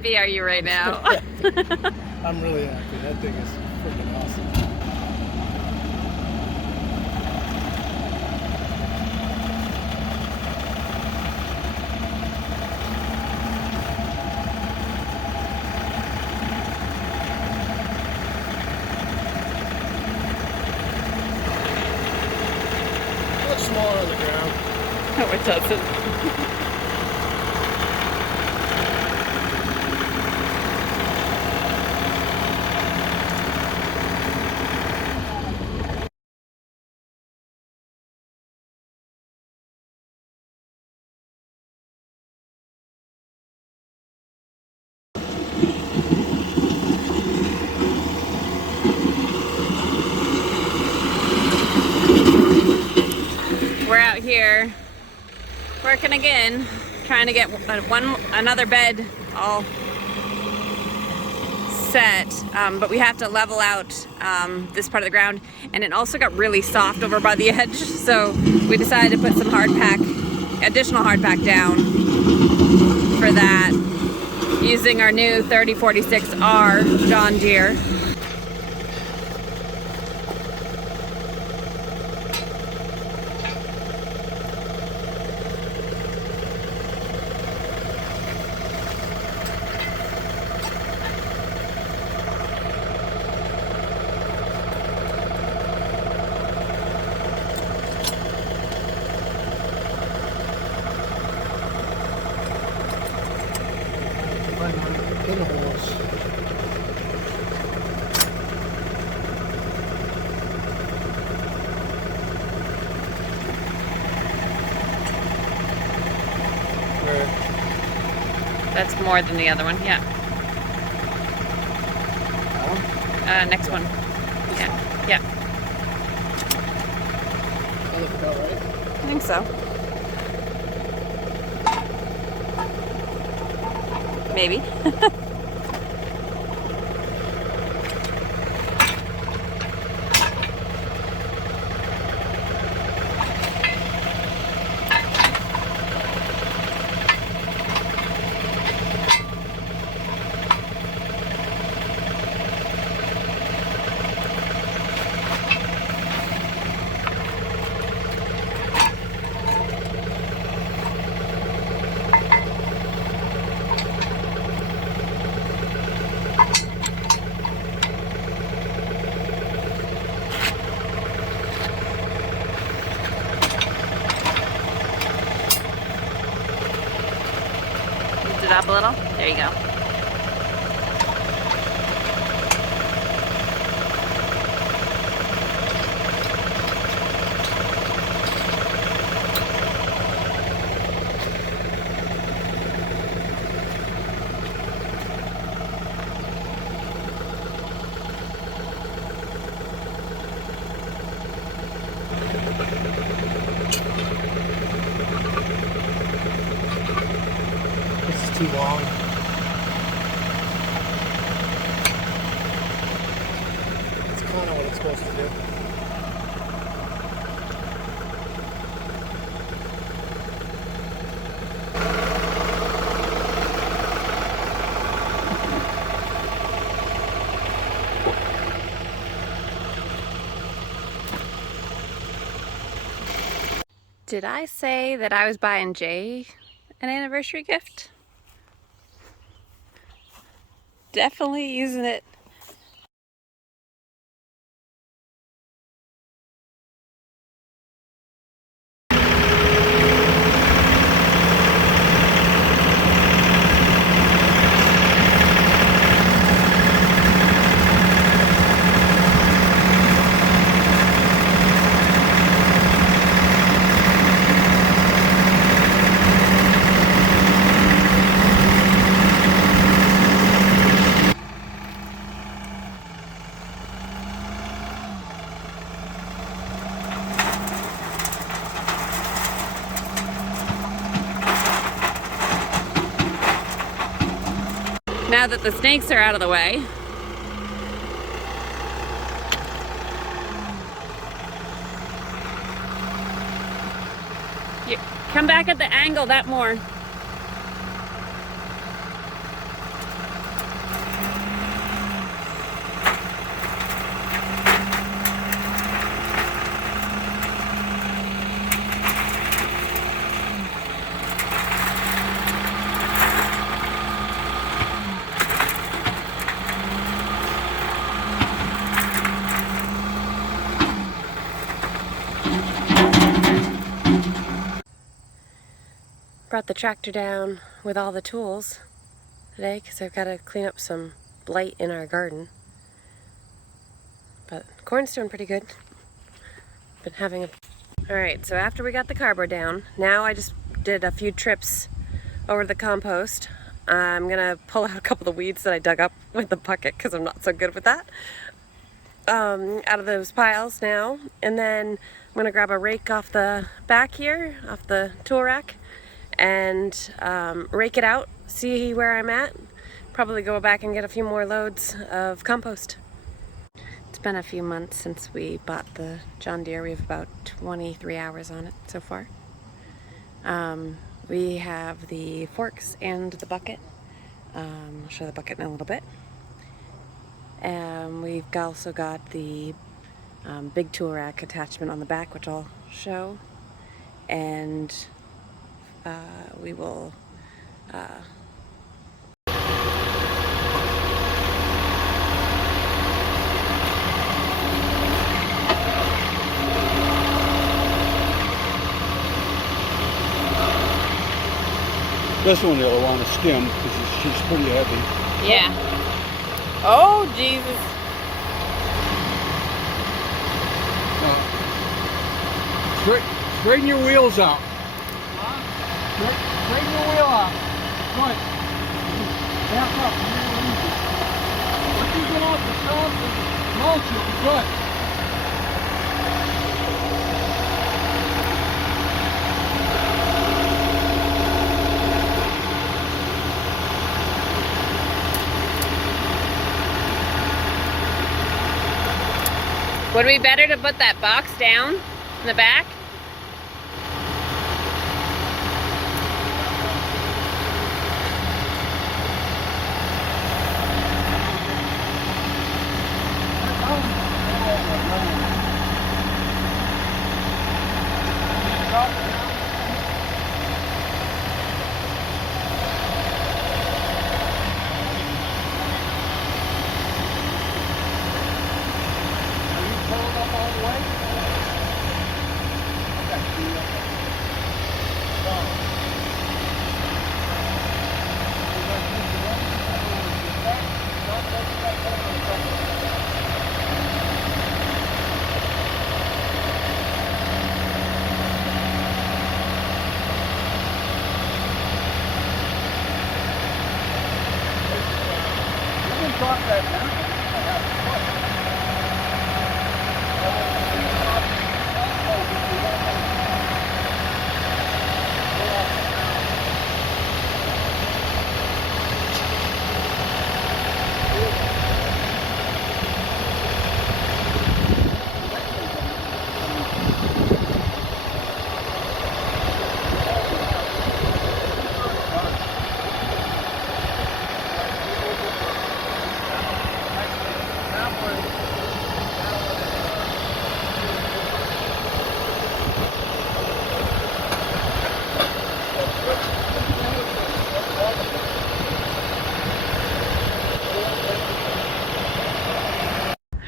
happy are you right now? I'm really happy. That thing is freaking awesome. Much smaller on the ground. No, it doesn't. We're out here working again, trying to get another bed all set, but we have to level out this part of the ground, and it also got really soft over by the edge, so we decided to put some additional hard pack down for that, using our new 3046R John Deere. That's more than the other one, yeah. Next one. Yeah, yeah. That looks about right. I think so. Maybe. It up a little. There you go. Too long. It's kind of what it's supposed to do. Did I say that I was buying Jay an anniversary gift? Definitely using it. Now that the snakes are out of the way, come back at the angle that more. brought the tractor down with all the tools today because I've got to clean up some blight in our garden. But corn's doing pretty good. Been having a... Alright, so after we got the carbo down, now I just did a few trips over the compost. I'm gonna pull out a couple of the weeds that I dug up with the bucket because I'm not so good with that. Out of those piles now, and then I'm gonna grab a rake off the back here, off the tool rack, and rake it out, see where I'm at. Probably go back and get a few more loads of compost. It's been a few months since we bought the John Deere. We have about 23 hours on it so far. We have the forks and the bucket. I'll show the bucket in a little bit. We've also got the big tool rack attachment on the back, which I'll show. And we will This one you'll want to skim because she's pretty heavy. Yeah. Oh, Jesus. Straighten your wheels out. Straighten your wheel out. Good. Back up. Real easy. Once you go off the top of the mulch, you'll be good. Would it be better to put that box down in the back?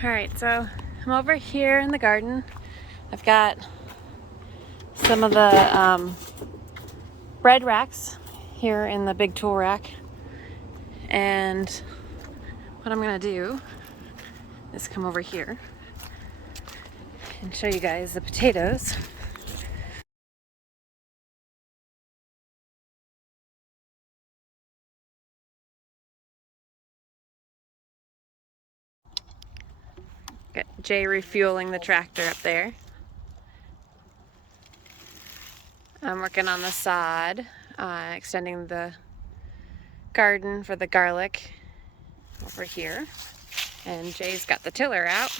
Alright, so I'm over here in the garden. I've got some of the bread racks here in the big tool rack. And what I'm going to do is come over here and show you guys the potatoes. Got Jay refueling the tractor up there. I'm working on the sod, extending the garden for the garlic over here. And Jay's got the tiller out.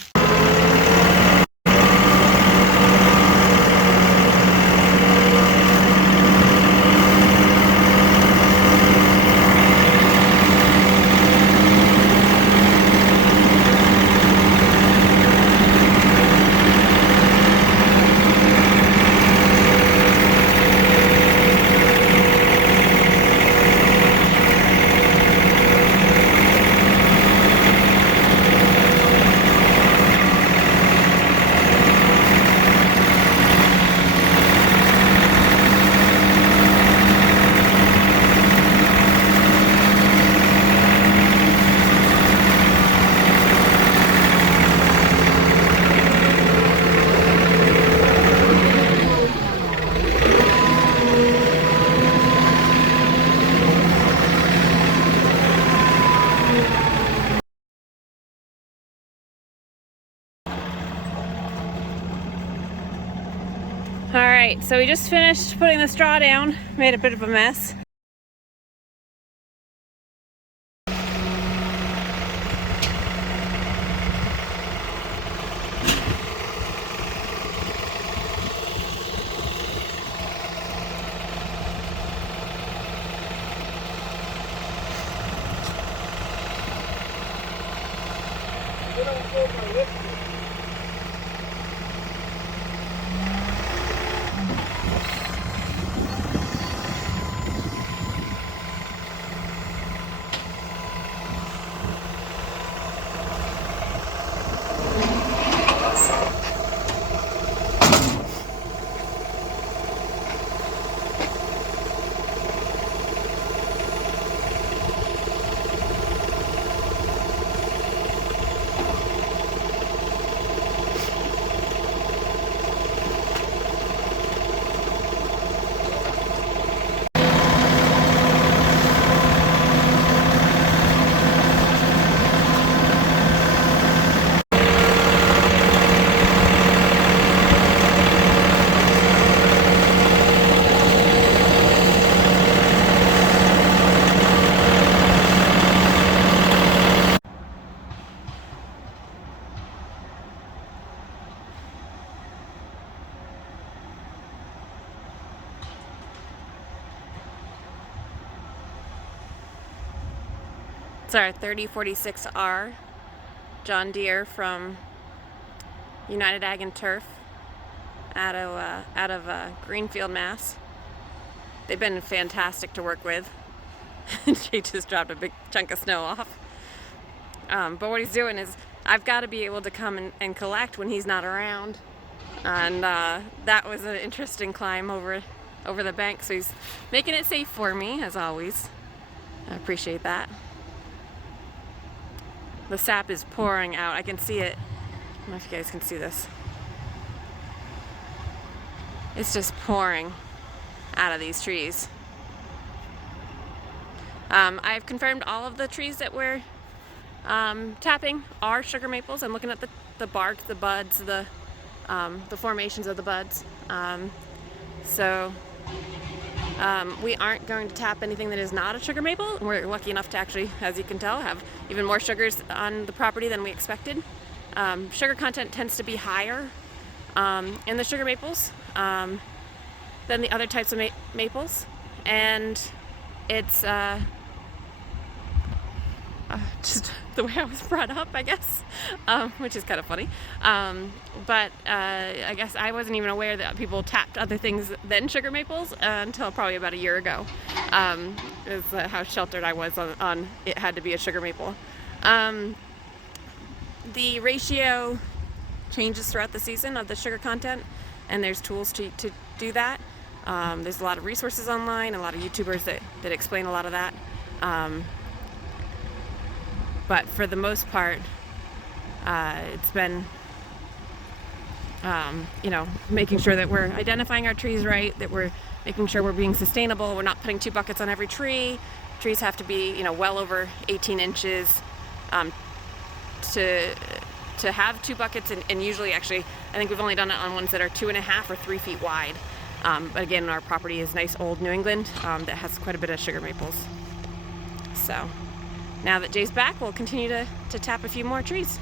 All right, so we just finished putting the straw down, made a bit of a mess. It's our 3046R John Deere from United Ag and Turf out of Greenfield, Mass. They've been fantastic to work with. She just dropped a big chunk of snow off. But what he's doing is, I've got to be able to come and collect when he's not around. And that was an interesting climb over the bank. So he's making it safe for me, as always. I appreciate that. The sap is pouring out. I can see it. I don't know if you guys can see this. It's just pouring out of these trees. I've confirmed all of the trees that we're tapping are sugar maples. I'm looking at the bark, the buds, the formations of the buds. We aren't going to tap anything that is not a sugar maple. We're lucky enough to actually, as you can tell, have even more sugars on the property than we expected. Sugar content tends to be higher in the sugar maples than the other types of maples, and it's just the way I was brought up, I guess, which is kind of funny. But I guess I wasn't even aware that people tapped other things than sugar maples until probably about a year ago. Is how sheltered I was on it had to be a sugar maple. The ratio changes throughout the season of the sugar content, and there's tools to do that. There's a lot of resources online, a lot of YouTubers that explain a lot of that. But for the most part, it's been, making sure that we're identifying our trees right, that we're making sure we're being sustainable. We're not putting 2 buckets on every tree. Trees have to be, well over 18 inches to have 2 buckets, and usually, actually, I think we've only done it on ones that are 2.5 or 3 feet wide. But again, our property is nice old New England that has quite a bit of sugar maples. So now that Jay's back, we'll continue to tap a few more trees.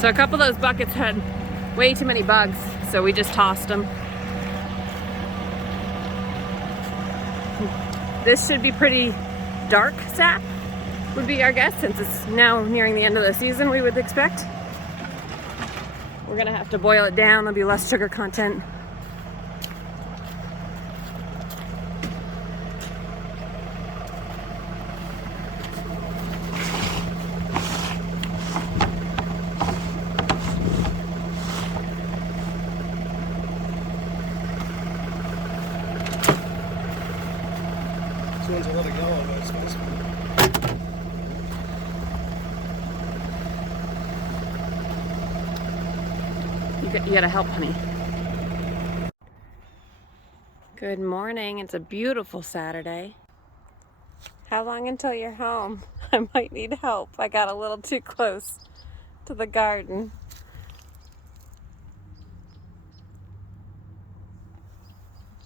So a couple of those buckets had way too many bugs, so we just tossed them. This should be pretty dark sap, would be our guess, since it's now nearing the end of the season, we would expect. We're gonna have to boil it down, there'll be less sugar content. let it go on it's supposed to be. You gotta help, honey. Good morning. It's a beautiful Saturday. How long until you're home? I might need help. I got a little too close to the garden.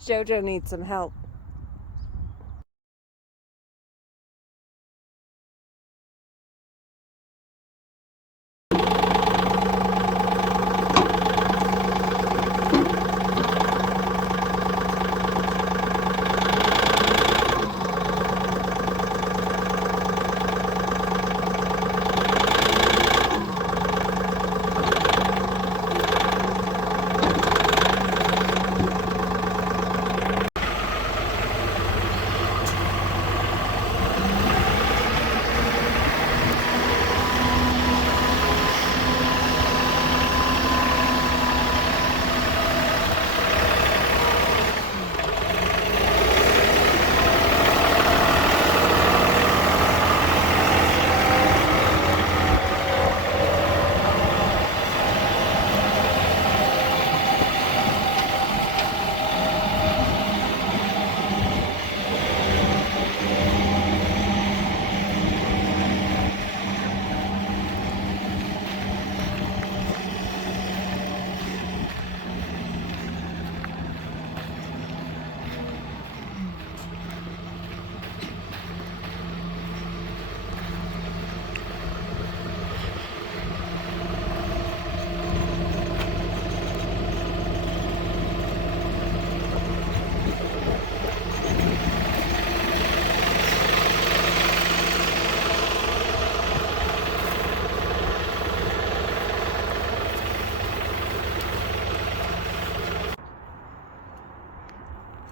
Jojo needs some help.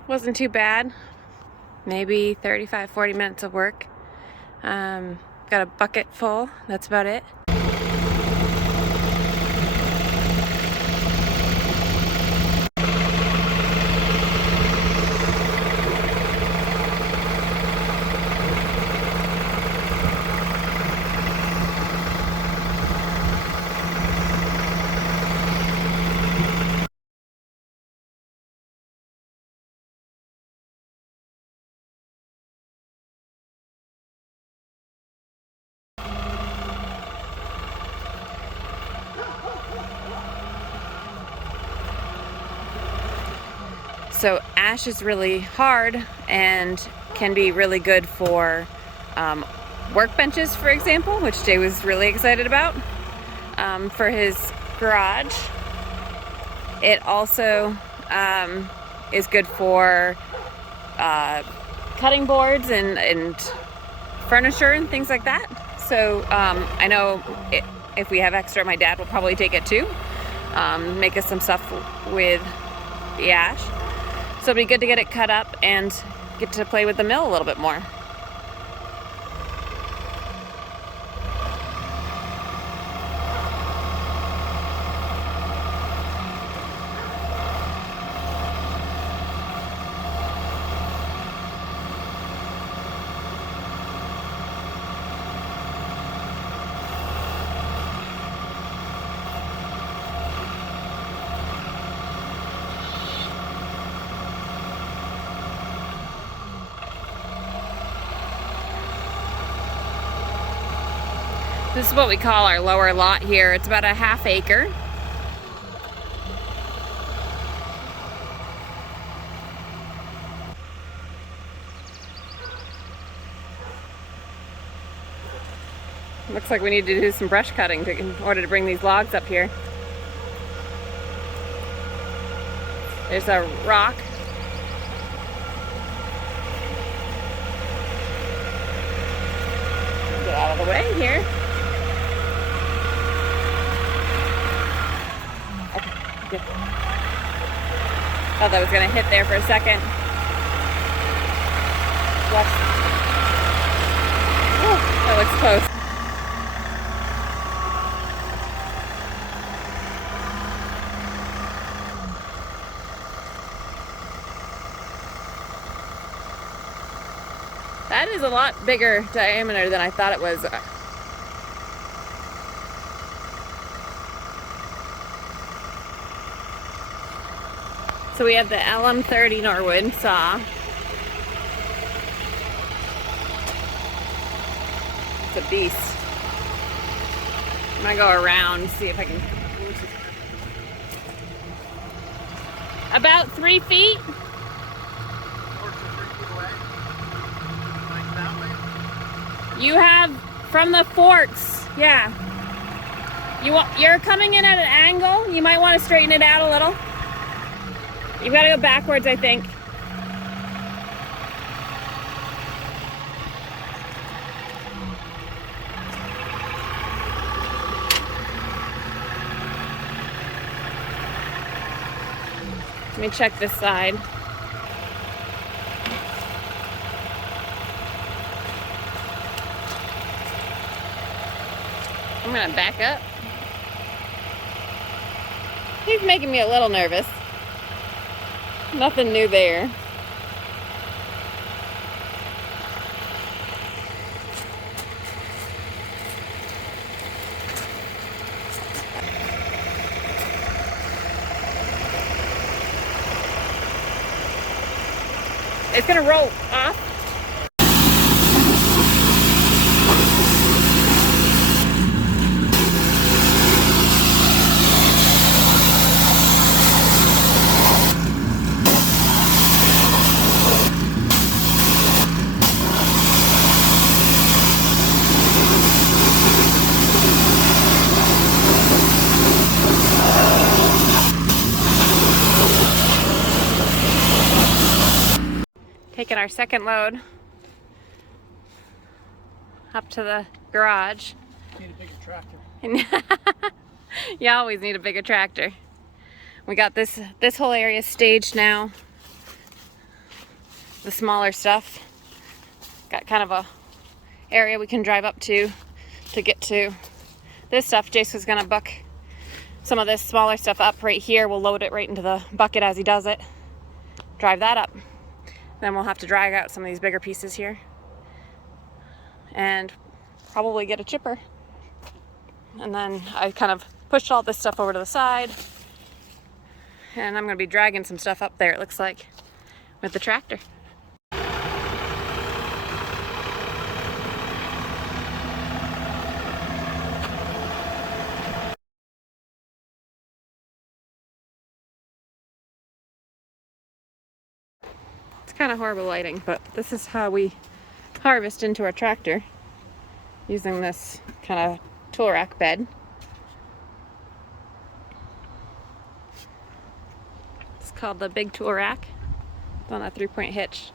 Wasn't too bad. Maybe 35-40 minutes of work. Got a bucket full. That's about it. So ash is really hard and can be really good for workbenches, for example, which Jay was really excited about for his garage. It also is good for cutting boards and furniture and things like that. So I know if we have extra, my dad will probably take it too. Make us some stuff with the ash. So it'll be good to get it cut up and get to play with the mill a little bit more. This is what we call our lower lot here. It's about a ½ acre. Looks like we need to do some brush cutting in order to bring these logs up here. There's a rock. Get out of the way here. Okay, good. Thought that was gonna hit there for a second. That looks close. That is a lot bigger diameter than I thought it was. So we have the LM30 Norwood saw. It's a beast. I'm gonna go around, see if I can. About 3 feet. You have from the forks, yeah. You're coming in at an angle. You might want to straighten it out a little. You've got to go backwards, I think. Let me check this side. I'm gonna back up. He's making me a little nervous. Nothing new there. It's gonna roll off. Taking our second load up to the garage. Need a bigger tractor. You always need a bigger tractor. We got this whole area staged now. The smaller stuff. Got kind of a area we can drive up to get to this stuff. Jason's gonna buck some of this smaller stuff up right here. We'll load it right into the bucket as he does it. Drive that up. Then we'll have to drag out some of these bigger pieces here and probably get a chipper. And then I kind of pushed all this stuff over to the side, and I'm gonna be dragging some stuff up there, it looks like, with the tractor. Kind of horrible lighting, but this is how we harvest into our tractor using this kind of tool rack bed. It's called the big tool rack. It's on a 3-point hitch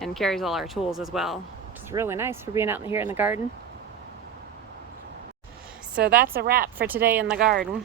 and carries all our tools as well, which is really nice for being out here in the garden. So that's a wrap for today in the garden.